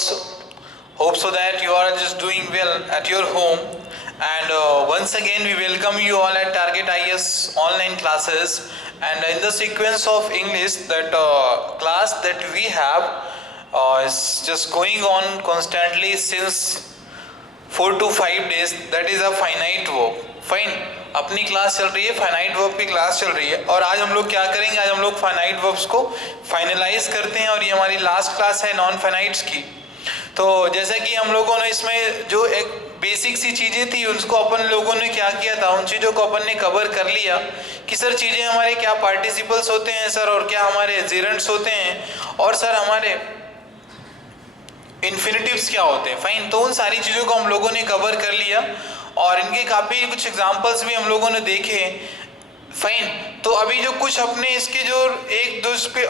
also. Hope so that you are just doing well at your home. And once again we welcome you all at Target IS online classes. And in the sequence of English, that class that we have is just going on constantly since 4 to 5 days. That is a finite verb. Fine, अपनी class चल रही है, finite verb की class चल रही है। और आज हम लोग क्या करेंगे, आज हम लोग फाइनाइट वर्ब्स को फाइनलाइज करते हैं और ये हमारी लास्ट क्लास है नॉन फाइनाइट्स की। तो जैसा कि हम लोगों ने इसमें जो एक बेसिक सी चीज़ें थी उसको अपन लोगों ने क्या किया था, उन चीज़ों को अपन ने कवर कर लिया कि सर चीज़ें हमारे क्या पार्टिसिपल्स होते हैं सर, और क्या हमारे जेरेंट्स होते हैं, और सर हमारे इन्फिनिटिव्स क्या होते हैं। फाइन, तो उन सारी चीज़ों को हम लोगों ने कवर कर लिया और इनके काफ़ी कुछ एग्जांपल्स भी हम लोगों ने देखे। फाइन, तो अभी जो कुछ अपने इसके जो एक दो पे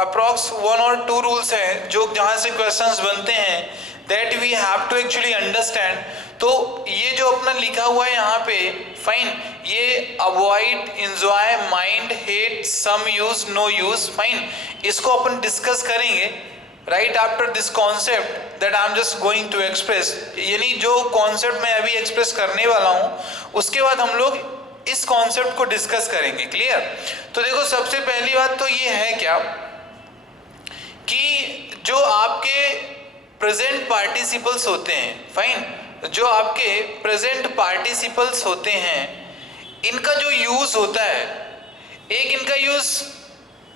अप्रॉक्स 1 और 2 रूल्स हैं जो जहाँ से क्वेश्चंस बनते हैं, that we have to actually understand. तो ये जो अपना लिखा हुआ है यहाँ पे, फाइन, ये avoid, enjoy, mind, hate, some use, no use, fine, इसको अपन डिस्कस करेंगे right after this concept that I am just going to express. यानी जो कॉन्सेप्ट मैं अभी एक्सप्रेस करने वाला हूँ उसके बाद हम लोग इस कॉन्सेप्ट को डिस्कस करेंगे। क्लियर? तो देखो, सबसे पहली बात तो ये है क्या कि जो आपके प्रेजेंट पार्टिसिपल्स होते हैं, फाइन, जो आपके प्रेजेंट पार्टिसिपल्स होते हैं, इनका जो यूज होता है, एक इनका यूज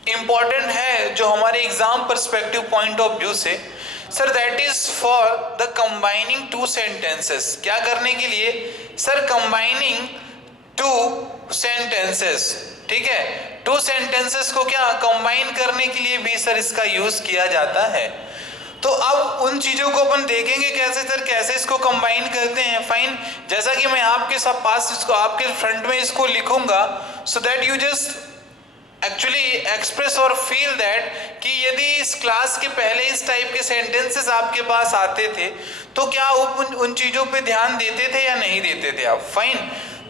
इंपॉर्टेंट है जो हमारे exam perspective point of view से, sir that is for the combining 2 sentences. क्या करने के लिए सर? Combining 2 sentences. ठीक है, 2 सेंटेंसेस को क्या कंबाइन करने के लिए भी सर इसका यूज किया जाता है। तो अब उन चीजों को अपन देखेंगे कैसे सर, कैसे इसको कंबाइन करते हैं। फाइन, जैसा कि मैं आपके सब पास इसको आपके फ्रंट में इसको लिखूंगा सो that you just actually express और फील दैट कि यदि इस क्लास के पहले इस टाइप के सेंटेंसेस आपके पास आते थे तो क्या आप उन चीज़ों पे ध्यान देते थे या नहीं देते थे आप। फाइन,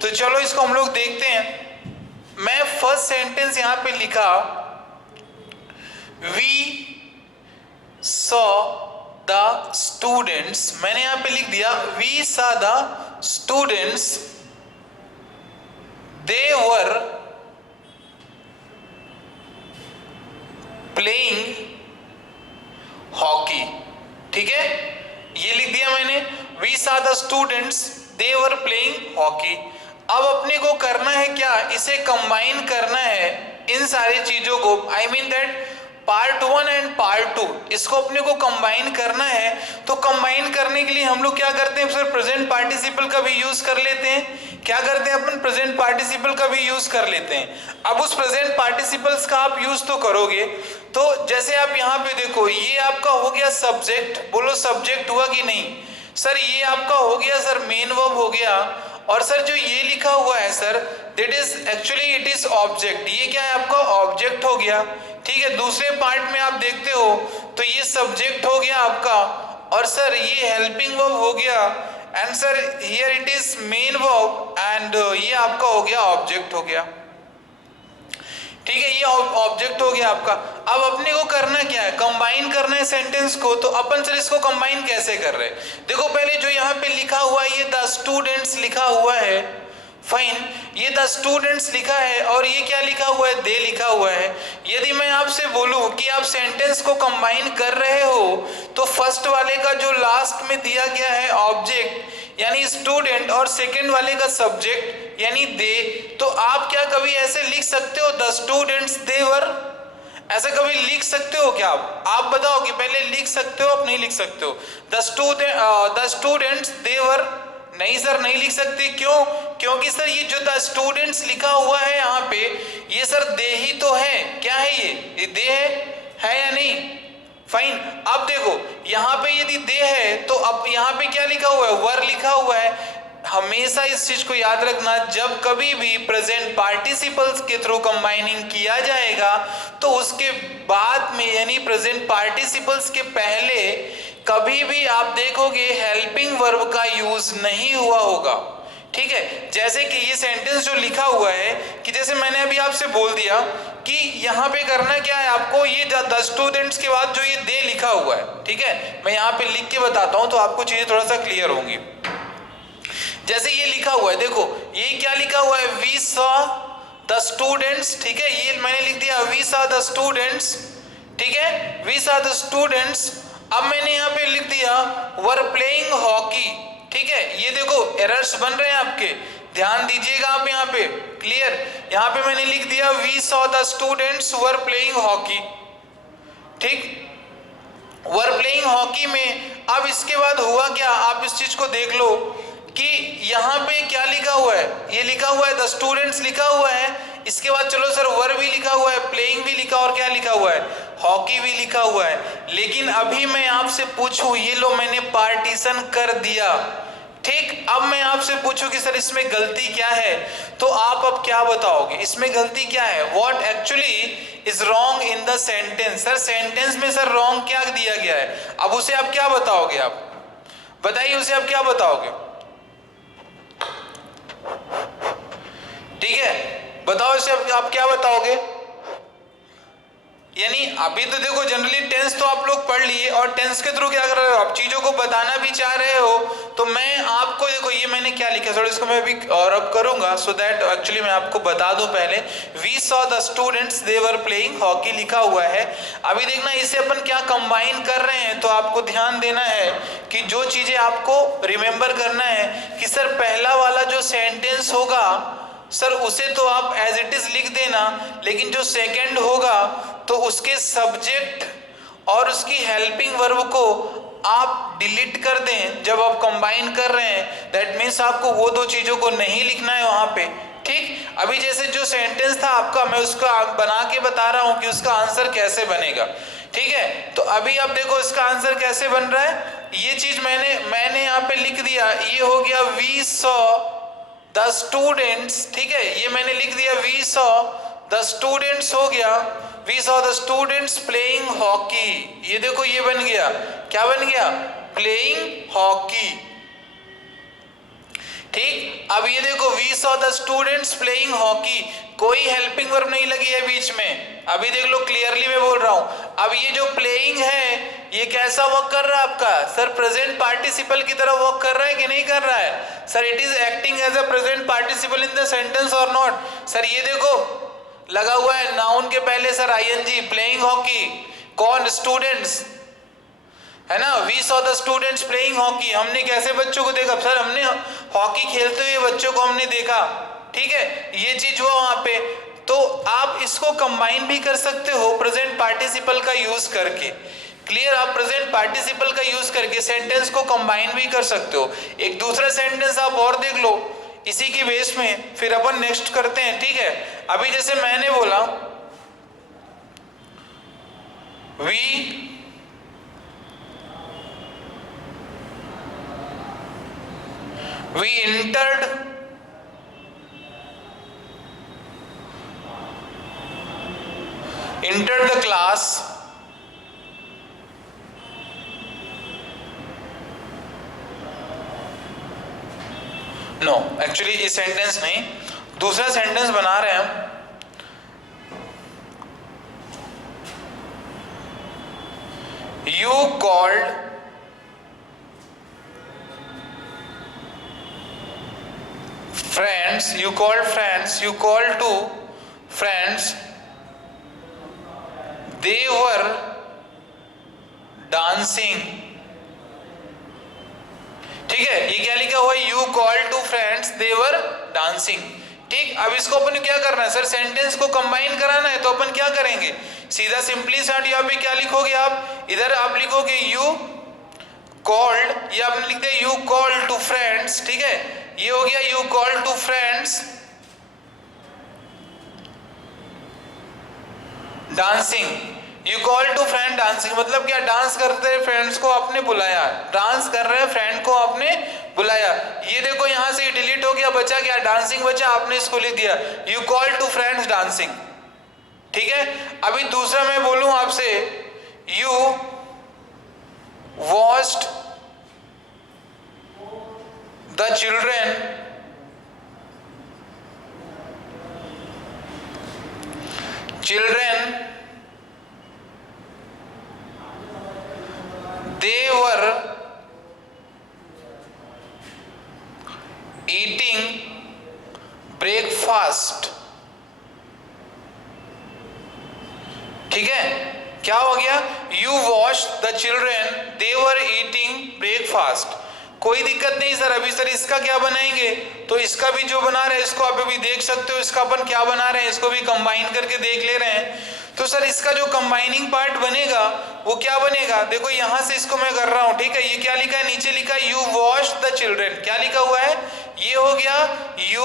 तो चलो इसको हम लोग देखते हैं। मैं फर्स्ट सेंटेंस यहाँ पे लिखा, वी सॉ द स्टूडेंट्स। मैंने यहाँ पे लिख दिया we saw the students, they were playing hockey. ठीक है, ये लिख दिया मैंने, we saw the students they were playing hockey. अब अपने को करना है क्या, इसे कंबाइन करना है इन सारी चीजों को, I mean that part 1 and part 2, इसको अपने को कंबाइन करना है। तो कंबाइन करने के लिए हम लोग क्या करते हैं सर, प्रेजेंट पार्टिसिपल का भी यूज कर लेते हैं। क्या करते हैं अपन, प्रेजेंट पार्टिसिपल का भी यूज कर लेते हैं। अब उस प्रेजेंट पार्टिसिपल्स का आप यूज तो करोगे, तो जैसे आप यहाँ पे देखो, ये आपका हो गया सब्जेक्ट। बोलो सब्जेक्ट हुआ कि नहीं सर? ये आपका हो गया सर मेन वर्ब हो गया, और सर जो ये लिखा हुआ है sir that is actually it is object. ये क्या है आपका ऑब्जेक्ट हो गया। ठीक है, दूसरे पार्ट में आप देखते हो तो ये सब्जेक्ट हो गया आपका, और सर ये हेल्पिंग वर्ब हो गया, and sir here it is main verb, and ये आपका हो गया ऑब्जेक्ट हो गया। ठीक है, ये ऑब्जेक्ट हो गया आपका। अब अपने को करना क्या है, कंबाइन करना है सेंटेंस को। तो अपन सर इसको कंबाइन कैसे कर रहे हैं? देखो, पहले जो यहाँ पे लिखा हुआ है ये द स्टूडेंट्स लिखा हुआ है। फाइन, ये द स्टूडेंट्स लिखा है और ये क्या लिखा हुआ है, दे लिखा हुआ है। यदि मैं आपसे बोलूं कि आप सेंटेंस को कंबाइन कर रहे हो तो फर्स्ट वाले का जो लास्ट में दिया गया है ऑब्जेक्ट यानी स्टूडेंट, और सेकंड वाले का सब्जेक्ट यानी दे, तो आप क्या कभी ऐसे लिख सकते हो द स्टूडेंट्स दे वर? ऐसा कभी लिख सकते हो क्या आप बताओ कि पहले लिख सकते हो, आप नहीं लिख सकते हो द स्टूडेंट्स दे वर? नहीं सर, नहीं लिख सकते। क्यों? क्योंकि सर ये जो द स्टूडेंट्स लिखा हुआ है यहाँ पे, ये सर दे ही तो है। क्या है ये दे है या नहीं? फाइन, अब देखो यहाँ पे यदि दे है तो अब यहाँ पे क्या लिखा हुआ है, वर लिखा हुआ है। हमेशा इस चीज को याद रखना, जब कभी भी प्रेजेंट पार्टिसिपल्स के थ्रू कंबाइनिंग किया जाएगा तो उसके बाद में यानी प्रेजेंट पार्टिसिपल्स के पहले कभी भी आप देखोगे हेल्पिंग वर्ब का यूज नहीं हुआ होगा। ठीक है। जैसे कि ये सेंटेंस जो लिखा हुआ है कि जैसे मैंने अभी आपसे बोल दिया कि यहाँ पे करना क्या है आपको, ये द स्टूडेंट्स के बाद जो ये दे लिखा हुआ है, ठीक है, मैं यहाँ पे लिख के बताता हूँ तो आपको चीजें थोड़ा सा क्लियर होंगी। जैसे ये लिखा हुआ है, देखो ये क्या लिखा हुआ है, वी सॉ द स्टूडेंट्स, ठीक है, ये मैंने लिख दिया वी सॉ द स्टूडेंट्स, ठीक है, वी सॉ द स्टूडेंट्स। अब मैंने यहाँ पे लिख दिया वर प्लेइंग हॉकी, ठीक है, ये देखो एरर्स बन रहे हैं आपके, ध्यान दीजिएगा आप यहाँ पे, क्लियर। यहाँ पे मैंने लिख दिया we saw the students were playing hockey, ठीक, वर प्लेइंग हॉकी में। अब इसके बाद हुआ क्या, आप इस चीज को देख लो कि यहाँ पे क्या लिखा हुआ है, ये लिखा हुआ है द स्टूडेंट्स लिखा हुआ है, इसके बाद चलो सर वर भी लिखा हुआ है, प्लेइंग भी लिखा, और क्या लिखा हुआ है, हॉकी भी लिखा हुआ है। लेकिन अभी मैं आपसे पूछूं, ये लो मैंने पार्टीशन कर दिया, ठीक, अब मैं आपसे पूछूं कि सर इसमें गलती क्या है, तो आप अब क्या बताओगे इसमें गलती क्या है, what actually is wrong in the sentence. Sir sentence में सर रॉन्ग क्या दिया गया है, अब उसे आप क्या बताओगे, आप बताइए उसे आप क्या बताओगे, ठीक है, बताओ इसे आप क्या बताओगे। यानी अभी तो देखो जनरली टेंस तो आप लोग पढ़ लिए, और टेंस के थ्रू क्या कर रहे हो आप चीजों को बताना भी चाह रहे हो, तो मैं आपको देखो ये मैंने क्या लिखा, सॉरी इसको मैं अभी और अब करूंगा सो दैट एक्चुअली मैं आपको बता दूं। पहले we saw the students they were playing hockey लिखा हुआ है, अभी देखना इसे अपन क्या कंबाइन कर रहे हैं, तो आपको ध्यान देना है कि जो चीजें आपको रिमेंबर करना है कि सर पहला वाला जो सेंटेंस होगा सर उसे तो आप एज इट इज लिख देना, लेकिन जो सेकंड होगा तो उसके सब्जेक्ट और उसकी हेल्पिंग वर्ब को आप डिलीट कर दें जब आप कंबाइन कर रहे हैं। दैट मीन्स आपको वो दो चीजों को नहीं लिखना है वहां पे, ठीक। अभी जैसे जो सेंटेंस था आपका, मैं उसका बना के बता रहा हूं कि उसका आंसर कैसे बनेगा, ठीक है। तो अभी आप देखो इसका आंसर कैसे बन रहा है, ये चीज मैंने यहाँ पे लिख दिया, ये हो गया वी सॉ द स्टूडेंट्स, ठीक है, ये मैंने लिख दिया वी सॉ द स्टूडेंट्स हो गया, we saw the students playing hockey, ये देखो ये बन गया, क्या बन गया, प्लेइंग हॉकी, ठीक। अब ये देखो we saw the students playing hockey, कोई हेल्पिंग वर्ब नहीं लगी है बीच में, अभी देख लो क्लियरली मैं बोल रहा हूं। अब ये जो प्लेइंग है ये कैसा वर्क कर रहा है आपका, सर प्रेजेंट पार्टिसिपल की तरह वर्क कर रहा है कि नहीं कर रहा है, sir it is acting as a present participle in the sentence और नॉट। सर ये देखो लगा हुआ है नाउन के पहले सर आईएनजी, प्लेइंग हॉकी, कौन, स्टूडेंट्स, है ना, we saw the students playing hockey, हमने कैसे बच्चों को देखा, सर हमने हॉकी खेलते हुए बच्चों को हमने देखा, ठीक है, ये चीज हुआ वहां पे। तो आप इसको कंबाइन भी कर सकते हो प्रेजेंट पार्टिसिपल का यूज करके, क्लियर, आप प्रेजेंट पार्टिसिपल का यूज करके सेंटेंस को कंबाइन भी कर सकते हो। एक दूसरा सेंटेंस आप और देख लो इसी की बेस में, फिर अपन नेक्स्ट करते हैं, ठीक है। अभी जैसे मैंने बोला we entered the class no actually ये सेंटेंस नहीं, दूसरा सेंटेंस बना रहे हैं हम। You called friends, you called two friends, they were dancing, ठीक है, ये क्या लिखा हुआ है, you call two friends they were dancing, ठीक। अब इसको अपन क्या करना है, सर सेंटेंस को कंबाइन कराना है, तो अपन क्या करेंगे, सीधा सिंपली स्टार्ट, यहाँ पे क्या लिखोगे आप, इधर आप लिखोगे यू कॉल्ड, ये आपने लिख दिया यू कॉल टू फ्रेंड्स, ठीक है, ये हो गया you call two friends dancing, you call two friend dancing, मतलब क्या, डांस करते हैं फ्रेंड्स को आपने बुलाया, डांस कर रहे हैं फ्रेंड को आपने बुलाया। ये देखो यहां से डिलीट हो गया, बचा क्या, डांसिंग बचा, आपने इसको लिख दिया you call two friends dancing, ठीक है। अभी दूसरा मैं बोलूं आपसे, you watched the children children they were eating breakfast। ठीक है, क्या हो गया? You watched the children they were eating breakfast। कोई दिक्कत नहीं सर, अभी सर इसका क्या बनाएंगे, तो इसका भी जो बना रहे हैं इसको आप अभी देख सकते हो, इसका अपन क्या बना रहे हैं, इसको भी कंबाइन करके देख ले रहे हैं। तो सर इसका जो कंबाइनिंग पार्ट बनेगा वो क्या बनेगा, देखो यहां से इसको मैं कर रहा हूं, ठीक है। ये क्या लिखा है, नीचे लिखा है यू वॉच्ड द चिल्ड्रेन, क्या लिखा हुआ है, ये हो गया यू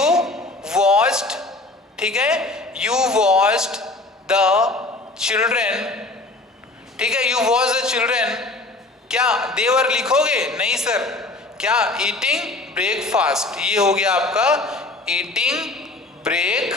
वॉच्ड, ठीक है, यू वॉच्ड द चिल्ड्रेन, ठीक है, यू वॉच द चिल्ड्रेन, क्या देवर लिखोगे, नहीं सर, क्या ईटिंग ब्रेकफास्ट, ये हो गया आपका ईटिंग ब्रेक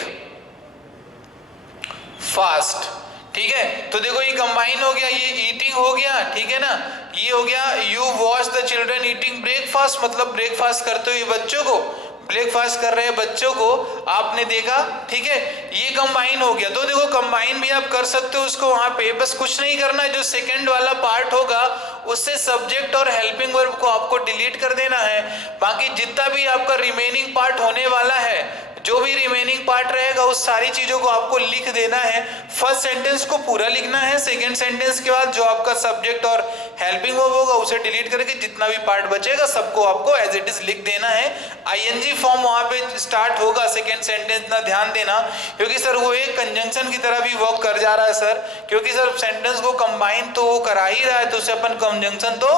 फास्ट। ठीक है, तो देखो ये कंबाइन हो गया, ये ईटिंग हो गया, ठीक है ना, ये हो गया you watch the children eating breakfast, मतलब ब्रेकफास्ट करते हुए बच्चों को, ब्रेकफास्ट कर रहे हैं बच्चों को आपने देखा, ठीक है, ये कंबाइन हो गया। तो देखो कंबाइन भी आप कर सकते हो उसको वहां पे, बस कुछ नहीं करना है, जो सेकंड वाला पार्ट होगा उससे सब्जेक्ट और हेल्पिंग वर्ब को आपको डिलीट कर देना है, बाकी जितना भी आपका रिमेनिंग पार्ट होने वाला है, जो भी रिमेनिंग पार्ट रहेगा उस सारी चीजों को आपको लिख देना है। फर्स्ट सेंटेंस को पूरा लिखना है, सेकंड सेंटेंस के बाद जो आपका सब्जेक्ट और हेल्पिंग वर्ब होगा उसे डिलीट करके जितना भी पार्ट बचेगा सबको आपको एज इट इज लिख देना है। आईएनजी फॉर्म वहां पे स्टार्ट होगा सेकंड सेंटेंस, ना ध्यान देना, क्योंकि सर वो एक कंजंक्शन की तरह भी वर्क कर जा रहा है सर, क्योंकि सर सेंटेंस को कंबाइन तो वो करा ही रहा है, तो उसे अपन कंजंक्शन तो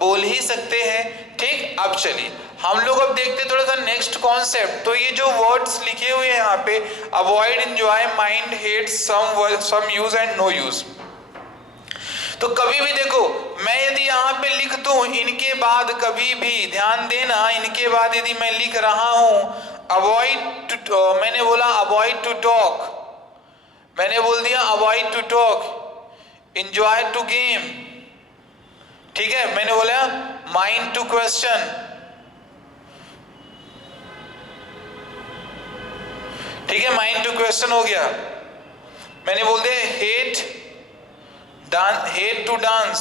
बोल ही सकते हैं। ठीक, अब चलिए हम लोग अब देखते थोड़ा सा नेक्स्ट कॉन्सेप्ट। तो ये जो वर्ड्स लिखे हुए हैं यहाँ पे, avoid, enjoy, mind, hate, some use and no use, तो कभी भी देखो मैं यदि यहाँ पे लिख दूं इनके बाद, कभी भी ध्यान देना, इनके बाद यदि मैं लिख रहा हूं अवॉइड टू, मैंने बोला अवॉइड टू टॉक, मैंने बोल दिया avoid to talk, enjoy to game, ठीक है, मैंने बोला माइंड टू क्वेश्चन, ठीक है, माइंड टू क्वेश्चन हो गया, मैंने बोल दिया हेट टू डांस,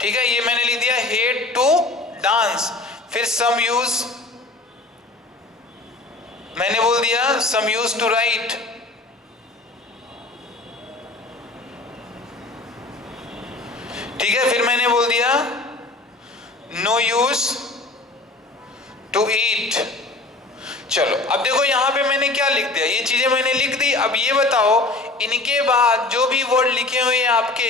ठीक है, ये मैंने लिख दिया हेट टू डांस, फिर सम यूज, मैंने बोल दिया सम यूज टू राइट, ठीक है, फिर मैंने बोल दिया नो यूज टू ईट। चलो अब देखो यहां पे मैंने क्या लिख दिया, ये चीजें मैंने लिख दी। अब ये बताओ इनके बाद जो भी वर्ड लिखे हुए हैं आपके,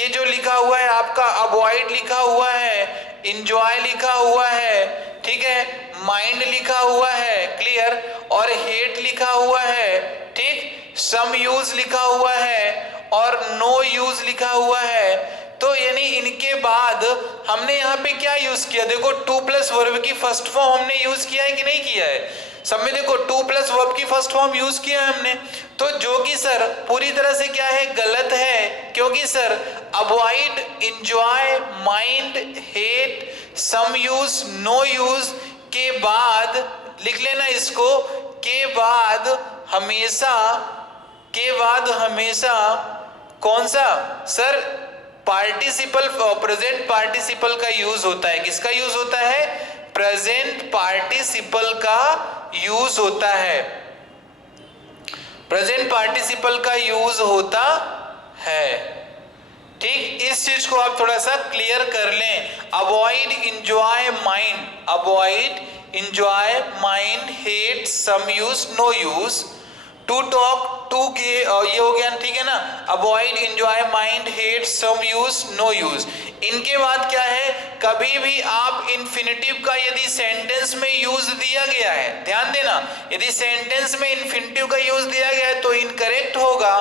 ये जो लिखा हुआ है आपका अवॉइड लिखा हुआ है, इंजॉय लिखा हुआ है, ठीक है, माइंड लिखा हुआ है, क्लियर, और हेट लिखा हुआ है, ठीक, सम यूज लिखा हुआ है और नो यूज लिखा हुआ है। तो यानी इनके बाद हमने यहाँ पे क्या यूज किया, देखो टू प्लस वर्ब की फर्स्ट फॉर्म हमने यूज किया है कि नहीं किया है, सब में देखो टू प्लस वर्ब की फर्स्ट फॉर्म यूज किया है हमने, तो जो कि सर पूरी तरह से क्या है, गलत है, क्योंकि sir avoid, enjoy, mind, hate, some use, no use के बाद लिख लेना इसको, के बाद हमेशा कौन सा सर, पार्टिसिपल, प्रेजेंट पार्टिसिपल का यूज होता है, किसका यूज होता है, प्रेजेंट पार्टिसिपल का यूज होता है, प्रेजेंट पार्टिसिपल का यूज होता है। ठीक, इस चीज को आप थोड़ा सा क्लियर कर लें, avoid, enjoy, mind, avoid, enjoy, mind, hate, some use, no use, to talk, to के, ये हो गया, ठीक है ना, avoid, enjoy, mind, hate, some use, no use. इनके बाद क्या है, कभी भी आप इन्फिनिटिव का यदि सेंटेंस में यूज दिया गया है, ध्यान देना, यदि सेंटेंस में इन्फिनिटिव का यूज दिया गया है तो इनकरेक्ट होगा,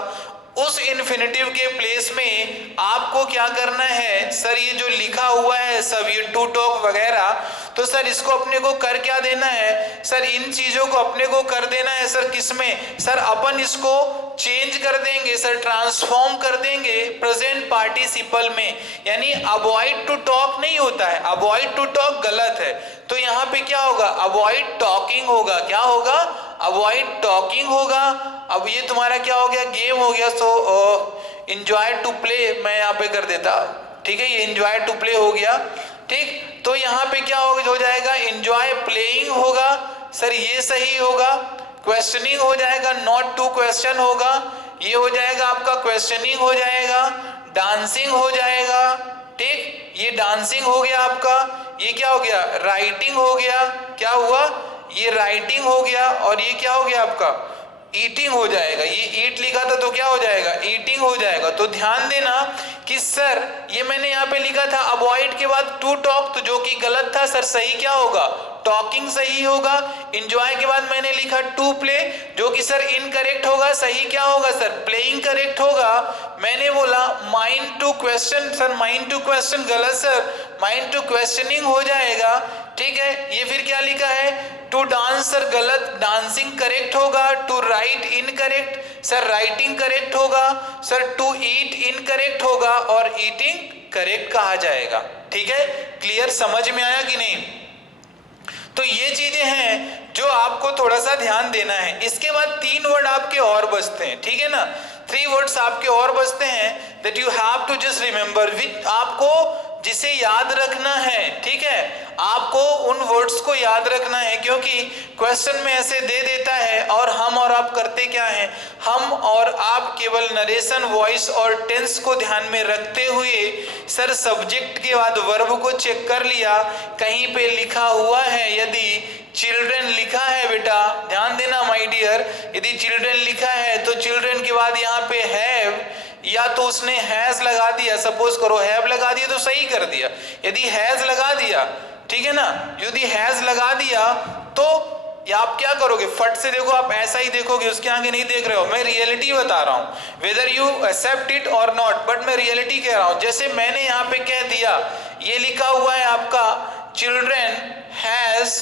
उस इन्फिनिटिव के प्लेस में आपको क्या करना है सर, ये जो लिखा हुआ है सब ये टू टॉक वगैरह, तो सर इसको अपने को कर क्या देना है सर, इन चीजों को अपने को कर देना है सर, किसमें सर, अपन इसको चेंज कर देंगे सर, ट्रांसफॉर्म कर देंगे प्रेजेंट पार्टिसिपल में, यानी अवॉइड टू टॉक नहीं होता है, अवॉइड टू टॉक गलत है, तो यहाँ पे क्या होगा, अवॉइड टॉकिंग होगा, क्या होगा, अवॉइड टॉकिंग होगा। अब ये तुम्हारा क्या हो गया, गेम हो गया। सो इंजॉय टू प्ले मैं यहाँ पे कर देता, ठीक है, ये इंजॉय टू प्ले हो गया, ठीक। तो यहाँ पे क्या हो जाएगा, इंजॉय प्लेइंग होगा सर, ये सही होगा। क्वेश्चनिंग हो जाएगा, नॉट टू क्वेश्चन होगा, ये हो जाएगा आपका क्वेश्चनिंग हो जाएगा। डांसिंग हो जाएगा, ठीक, ये डांसिंग हो गया आपका। ये क्या हो गया, राइटिंग हो गया, क्या हुआ, ये राइटिंग हो गया। और ये क्या हो गया आपका, ईटिंग हो जाएगा। ये ईट लिखा था तो क्या हो जाएगा, ईटिंग हो जाएगा। तो ध्यान देना कि सर ये मैंने यहाँ पे लिखा था अवॉइड के बाद टू टॉक, तो जो कि गलत था सर, सही क्या होगा, टॉकिंग सही होगा। इंजॉय के बाद मैंने लिखा टू प्ले, जो कि सर इनकरेक्ट होगा। सही क्या होगा सर, प्लेइंग करेक्ट होगा। मैंने बोला mind to question, sir mind to question गलत सर, माइंड टू क्वेश्चनिंग हो जाएगा, ठीक है। ये फिर क्या लिखा है, टू डांस सर गलत, डांसिंग करेक्ट होगा। To write incorrect sir, writing correct होगा। सर टू ईट इनकरेक्ट होगा और ईटिंग करेक्ट कहा जाएगा, ठीक है। क्लियर, समझ में आया कि नहीं। तो ये चीजें हैं जो आपको थोड़ा सा ध्यान देना है। इसके बाद 3 वर्ड आपके और बचते हैं, ठीक है ना, 3 वर्ड्स आपके और बचते हैं that you have to just remember, which आपको जिसे याद रखना है, ठीक है, आपको उन वर्ड्स को याद रखना है, क्योंकि क्वेश्चन में ऐसे दे देता है और हम और आप करते क्या हैं, हम और आप केवल नरेशन, वॉइस और टेंस को ध्यान में रखते हुए सर सब्जेक्ट के बाद वर्ब को चेक कर लिया, कहीं पे लिखा हुआ है, यदि चिल्ड्रन लिखा है बेटा, ध्यान देना माय डियर, यदि चिल्ड्रन लिखा है तो चिल्ड्रन के बाद यहाँ पे हैव, या तो उसने हैज लगा दिया, सपोज करो हैव लगा दिया तो सही कर दिया। यदि हैज लगा दिया, ठीक है ना, यदि हैज लगा दिया तो आप क्या करोगे, फट से देखो, आप ऐसा ही देखोगे, उसके आगे नहीं देख रहे हो। मैं रियलिटी बता रहा हूं, वेदर यू एक्सेप्ट इट और नॉट, बट मैं रियलिटी कह रहा हूं। जैसे मैंने यहाँ पे कह दिया, ये लिखा हुआ है आपका children has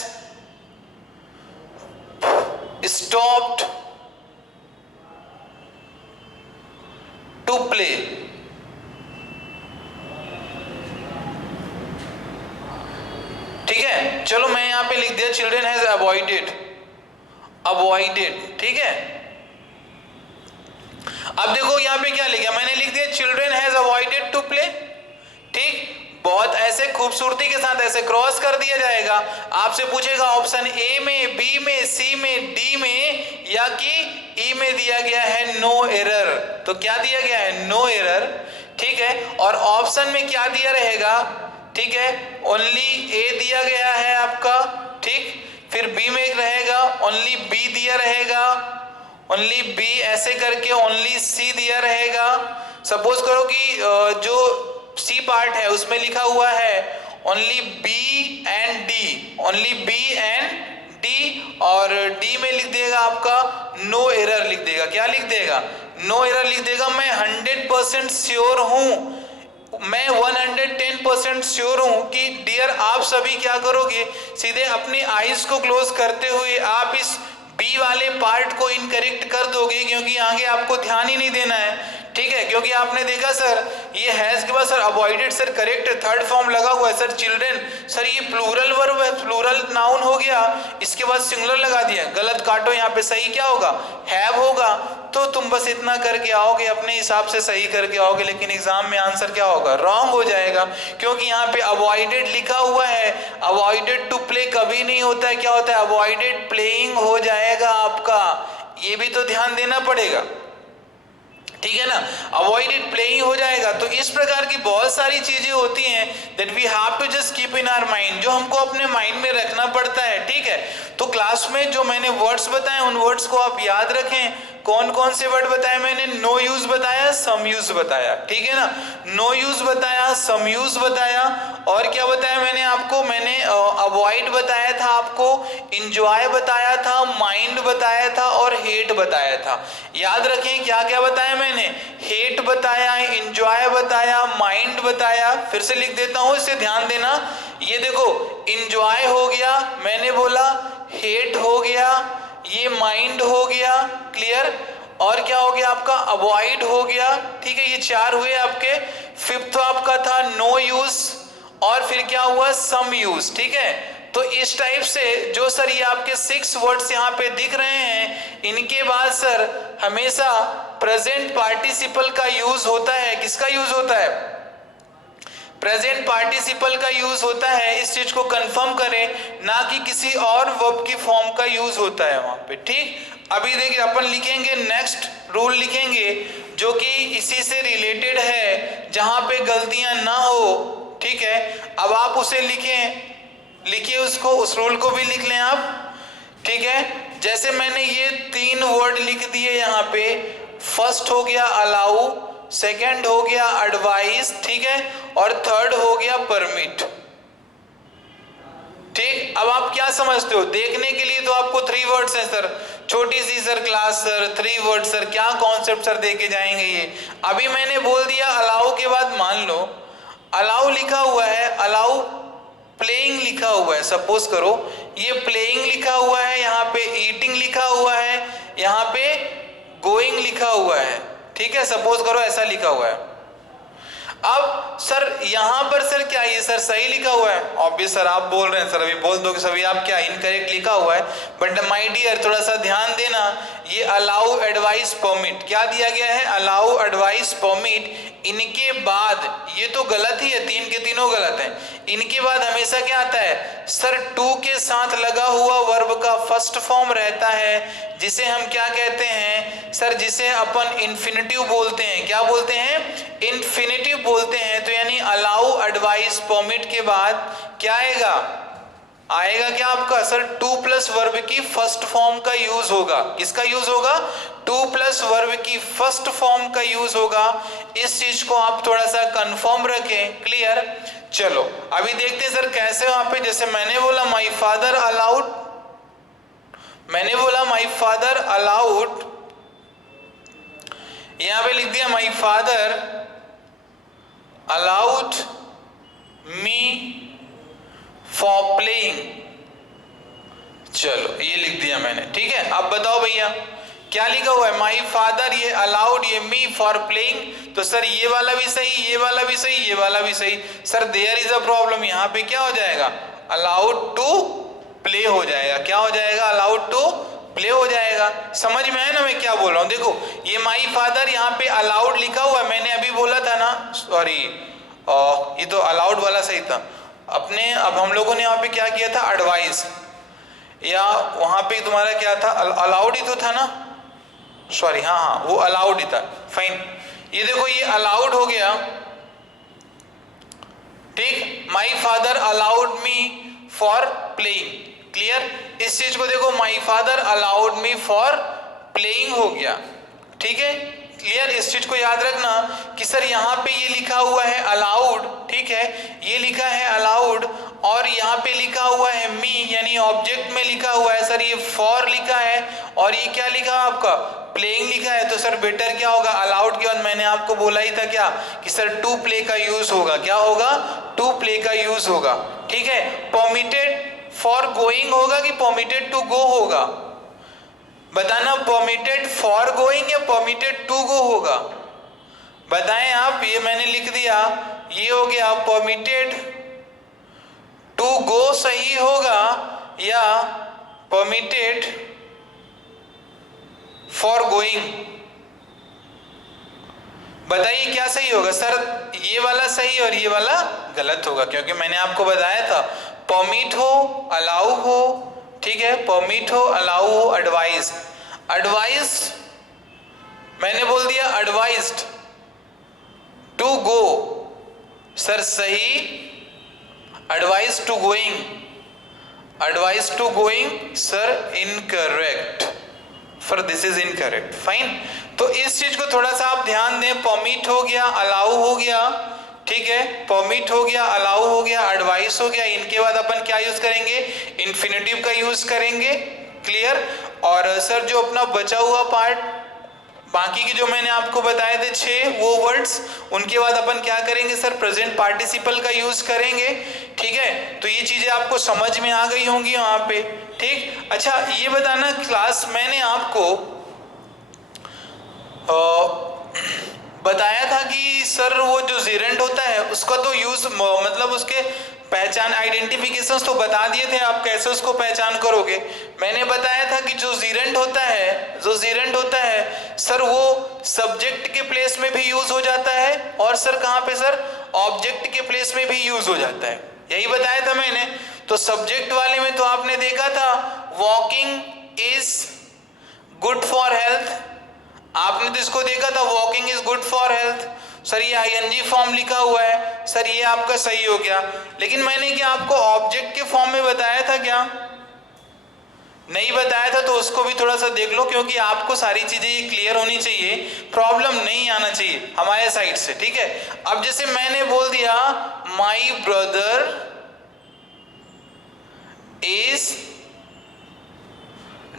stopped to play, ठीक है। चलो मैं यहां पे लिख दिया चिल्ड्रन हैज अवॉइडेड, ठीक है। अब देखो यहां पे क्या लिखा, मैंने लिख दिया children has avoided to play, ठीक। बहुत ऐसे खूबसूरती के साथ ऐसे क्रॉस कर दिया जाएगा। आपसे पूछेगा ऑप्शन ए में, बी में, सी में, डी में या कि ई में दिया गया है नो एरर, तो क्या दिया गया है, नो एरर, ठीक है। और ऑप्शन में क्या दिया रहेगा, ठीक है, ओनली ए दिया गया है आपका, ठीक। फिर बी में एक रहेगा ओनली बी दिया रहेगा, ओनली बी ऐसे करके ओनली सी दिया रहेगा। सपोज करो कि जो सी पार्ट है उसमें लिखा हुआ है only B and D, only B and D, और डी में लिख देगा आपका नो एरर लिख देगा। क्या लिख देगा, नो एरर लिख देगा। मैं 100% श्योर हूं, मैं 110% श्योर हूं कि डियर आप सभी क्या करोगे, सीधे अपनी आईज को क्लोज करते हुए आप इस बी वाले पार्ट को इनकरेक्ट कर दोगे, क्योंकि आगे आपको ध्यान ही नहीं देना है, ठीक है। क्योंकि आपने देखा सर ये हैज के बाद सर अवॉइडेड सर करेक्ट है, थर्ड फॉर्म लगा हुआ है सर चिल्ड्रन, सर ये प्लूरल वर्ब है, प्लूरल नाउन हो गया, इसके बाद सिंगुलर लगा दिया, गलत काटो यहाँ पे, सही क्या होगा, हैव होगा। तो तुम बस इतना करके आओगे, अपने हिसाब से सही करके आओगे, लेकिन एग्जाम में आंसर क्या होगा, रॉन्ग हो जाएगा, क्योंकि यहाँ पे अवॉइडेड लिखा हुआ है। अवॉइडेड टू प्ले कभी नहीं होता है, क्या होता है, अवॉइडेड प्लेइंग हो जाएगा आपका, ये भी तो ध्यान देना पड़ेगा, ठीक है ना, अवॉइडेड प्लेइंग हो जाएगा। तो इस प्रकार की बहुत सारी चीजें होती हैं that we have to just keep in our mind, जो हमको अपने माइंड में रखना पड़ता है, ठीक है। तो क्लास में जो मैंने वर्ड्स बताए उन वर्ड्स को आप याद रखें। कौन कौन से वर्ड बताए मैंने, नो यूज बताया, सम यूज बताया, ठीक है ना, नो यूज बताया, सम यूज बताया, और क्या बताया मैंने आपको, मैंने अवॉइड बताया था आपको, इंजॉय बताया था, माइंड बताया था और हेट बताया था। याद रखें क्या क्या बताया मैंने, हेट बताया, इंजॉय बताया, माइंड बताया। फिर से लिख देता हूं, इसे ध्यान देना। ये देखो इंजॉय हो गया, मैंने बोला हेट हो गया, ये माइंड हो गया, क्लियर, और क्या हो गया आपका, अवॉइड हो गया, ठीक है। ये 4 हुए आपके। फिफ्थ आपका था नो यूज, और फिर क्या हुआ, सम यूज, ठीक है। तो इस टाइप से जो सर ये आपके 6 वर्ड्स यहाँ पे दिख रहे हैं, इनके बाद सर हमेशा प्रेजेंट पार्टिसिपल का यूज होता है। किसका यूज होता है? प्रेजेंट पार्टिसिपल का यूज होता है। इस चीज को कंफर्म करें, ना कि किसी और वर्ब की फॉर्म का यूज होता है वहां पे। ठीक, अभी देखिए अपन लिखेंगे नेक्स्ट रूल लिखेंगे जो कि इसी से रिलेटेड है, जहां पे गलतियां ना हो। ठीक है, अब आप उसे लिखिए उसको, उस रूल को भी लिख लें आप। ठीक है, जैसे मैंने ये 3 वर्ड लिख दिए यहाँ पे। फर्स्ट हो गया अलाउ, सेकंड हो गया एडवाइस, ठीक है, और थर्ड हो गया परमिट। ठीक, अब आप क्या समझते हो? देखने के लिए तो आपको 3 वर्ड्स हैं सर, छोटी सी sir class sir, 3 word sir, क्या कॉन्सेप्ट सर दे के जाएंगे ये। अभी मैंने बोल दिया अलाउ के बाद मान लो अलाउ लिखा हुआ है, अलाउ प्लेइंग लिखा हुआ है, सपोज करो ये प्लेइंग लिखा हुआ है, यहाँ पे ईटिंग लिखा हुआ है, यहाँ पे गोइंग लिखा हुआ है। ठीक है, सपोज करो ऐसा लिखा हुआ है। अब सर यहां पर सर क्या ये सर सही लिखा हुआ है? ऑब्वियस सर आप बोल रहे हैं सर, अभी बोल दो कि सभी आप क्या इनकरेक्ट लिखा हुआ है। बट माय डियर थोड़ा सा ध्यान देना, ये अलाउ एडवाइस परमिट क्या दिया गया है? Allow advice permit. इनके बाद ये तो गलत ही है, 3 के तीनों गलत हैं। इनके बाद हमेशा क्या आता है सर? टू के साथ लगा हुआ वर्ब का फर्स्ट फॉर्म रहता है, जिसे हम क्या कहते हैं सर? जिसे अपन इन्फिनेटिव बोलते हैं। क्या बोलते हैं? इन्फिनेटिव बोलते हैं। तो यानी अलाउ एडवाइस परमिट के बाद क्या आएगा क्या आपका सर? 2 प्लस वर्ब की फर्स्ट फॉर्म का यूज होगा। किसका यूज होगा? 2 प्लस वर्ब की फर्स्ट फॉर्म का यूज होगा। इस चीज को आप थोड़ा सा कंफर्म रखें। क्लियर? चलो अभी देखते हैं सर कैसे वहां पे, जैसे मैंने बोला माई फादर अलाउड, मैंने बोला माई फादर अलाउड, यहां पे लिख दिया my father allowed me for playing. चलो ये लिख दिया मैंने। ठीक है, अब बताओ भैया क्या लिखा हुआ है? माई फादर, ये अलाउड, ये मी फॉर प्लेइंग। तो सर ये वाला भी सही, ये वाला भी सही, ये वाला भी सही। Sir there is a problem, यहाँ पे क्या हो जाएगा? अलाउड टू प्ले हो जाएगा। क्या हो जाएगा? अलाउड टू प्ले हो जाएगा। समझ में आया ना मैं क्या बोल रहा हूँ? देखो ये माई फादर यहाँ पे अलाउड लिखा हुआ है, मैंने अभी बोला था ना, सॉरी ये तो अलाउड वाला सही था अपने। अब हम लोगों ने यहाँ पे क्या किया था? एडवाइस, या वहां पे तुम्हारा क्या था? अलाउड ही तो था ना, सॉरी हाँ वो अलाउड ही था। फाइन, ये देखो ये अलाउड हो गया। ठीक, my father allowed me for playing. Clear? इस चीज को देखो, my father allowed me for playing हो गया। ठीक है, क्लियर? इस चीज को याद रखना कि सर यहाँ पे ये लिखा हुआ है अलाउड, ठीक है, ये लिखा है अलाउड, और यहाँ पे लिखा हुआ है मी, यानी ऑब्जेक्ट में लिखा हुआ है सर ये फॉर लिखा है, और ये क्या लिखा है आपका? प्लेइंग लिखा है। तो सर बेटर क्या होगा? अलाउड के बाद मैंने आपको बोला ही था क्या कि सर टू प्ले का यूज होगा। क्या होगा? टू प्ले का यूज होगा। ठीक है, परमिटेड फॉर गोइंग होगा कि परमिटेड टू गो होगा? बताना, परमिटेड फॉर गोइंग या परमिटेड टू गो होगा? बताएं आप। ये मैंने लिख दिया, ये हो गया परमिटेड टू गो सही होगा या परमिटेड फॉर गोइंग? बताइए क्या सही होगा? सर ये वाला सही और ये वाला गलत होगा, क्योंकि मैंने आपको बताया था परमिट हो, अलाउ हो, ठीक है, परमिट हो, अलाउ हो, एडवाइज। एडवाइज मैंने बोल दिया एडवाइज्ड टू गो, सर सही। Advise to going, advise to going sir incorrect, for this is incorrect. Fine, तो इस चीज को थोड़ा सा आप ध्यान दें। परमिट हो गया, अलाउ हो गया, ठीक है, परमिट हो गया, अलाउ हो गया, एडवाइस हो गया। इनके बाद अपन क्या यूज करेंगे? इन्फिनेटिव का यूज करेंगे। क्लियर? और सर जो अपना बचा हुआ पार्ट, बाकी के जो मैंने आपको बताए थे 6 वो वर्ड्स, उनके बाद अपन क्या करेंगे सर? प्रेजेंट पार्टिसिपल का यूज करेंगे। ठीक है, तो ये चीजें आपको समझ में आ गई होंगी वहां पे। ठीक, अच्छा ये बताना, क्लास मैंने आपको बताया था कि सर वो जो जेरेंट होता है उसका तो यूज मतलब उसके पहचान आइडेंटिफिकेशंस तो बता दिए थे, आप कैसे उसको पहचान करोगे। मैंने बताया था कि जो जीरेंड होता है सर वो सब्जेक्ट के प्लेस में भी यूज हो जाता है, और सर कहाँ पे सर, ऑब्जेक्ट के प्लेस में भी यूज हो जाता है, यही बताया था मैंने। तो सब्जेक्ट वाले में तो आपने देखा था walking is good for health, आपने तो इसको देखा था walking is good for health. Sir ये आईएनजी फॉर्म लिखा हुआ है, सर ये आपका सही हो गया। लेकिन मैंने क्या आपको ऑब्जेक्ट के फॉर्म में बताया था क्या, नहीं बताया था, तो उसको भी थोड़ा सा देख लो, क्योंकि आपको सारी चीजें ये क्लियर होनी चाहिए, प्रॉब्लम नहीं आना चाहिए हमारे साइड से, ठीक है। अब जैसे मैंने बोल दिया माई ब्रदर इज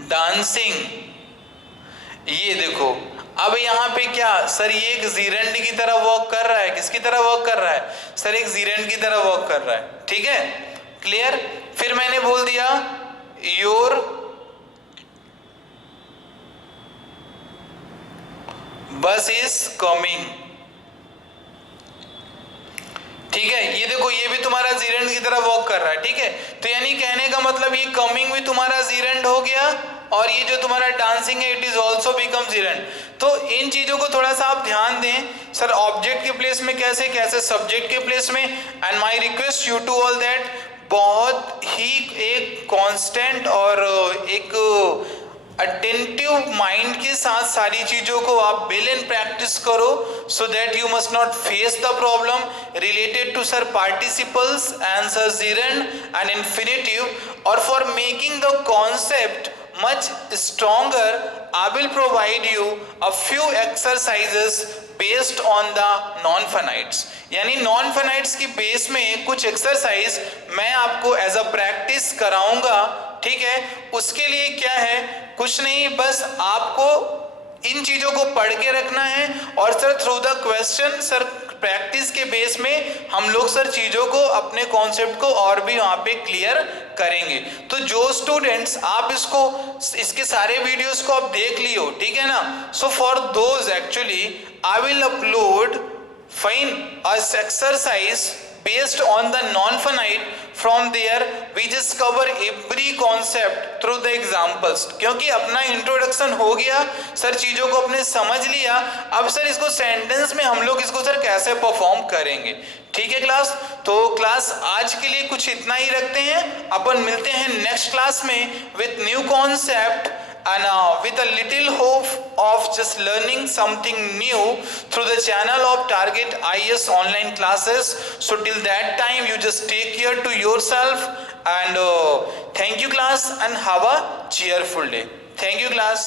डांसिंग, ये देखो अब यहाँ पे क्या सर, ये एक जीरेंड की तरह वर्क कर रहा है, किसकी तरह वर्क कर रहा है सर, एक जीरेंड की तरह वर्क कर रहा है, ठीक है, क्लियर। फिर मैंने बोल दिया योर बस इज कमिंग, ठीक है, ये देखो ये भी तुम्हारा जीरेंड की तरह वर्क कर रहा है, ठीक है। तो यानी कहने का मतलब ये कमिंग भी तुम्हारा जीरेंड हो गया, और ये जो तुम्हारा डांसिंग है इट इज ऑल्सो बिकम जीरेंड। तो इन चीजों को थोड़ा सा आप ध्यान दें, सर ऑब्जेक्ट के प्लेस में कैसे, कैसे सब्जेक्ट के प्लेस में। And my request you to all that, बहुत ही एक कांस्टेंट और एक अटेंटिव माइंड के साथ सारी चीजों को आप बिल इन प्रैक्टिस करो, so that you must not face the problem related to sir participles and sir gerund and infinitive. और for making the concept much stronger, I will provide you a few exercises based on the non-finites। यानी non finites की base में कुछ exercise मैं आपको as a practice कराऊंगा, ठीक है। उसके लिए क्या है, कुछ नहीं, बस आपको इन चीजों को पढ़ के रखना है, और sir through the question sir practice के बेस में हम लोग सर चीजों को, अपने कॉन्सेप्ट को और भी वहां पे क्लियर करेंगे। तो जो स्टूडेंट्स आप इसके सारे वीडियोस को आप देख लियो, ठीक है ना। So for those actually I will upload fine exercise based on the non-finite, from there we just cover every concept through the examples। क्योंकि अपना इंट्रोडक्शन हो गया सर, चीजों को अपने समझ लिया, अब सर इसको सेंटेंस में हम लोग इसको सर कैसे परफॉर्म करेंगे, ठीक है क्लास। तो क्लास आज के लिए कुछ इतना ही रखते हैं, अपन मिलते हैं नेक्स्ट क्लास में with new concept and with a little hope of just learning something new through the channel of Target IAS online classes. So till that time you just take care to yourself, and thank you class, and have a cheerful day. Thank you class.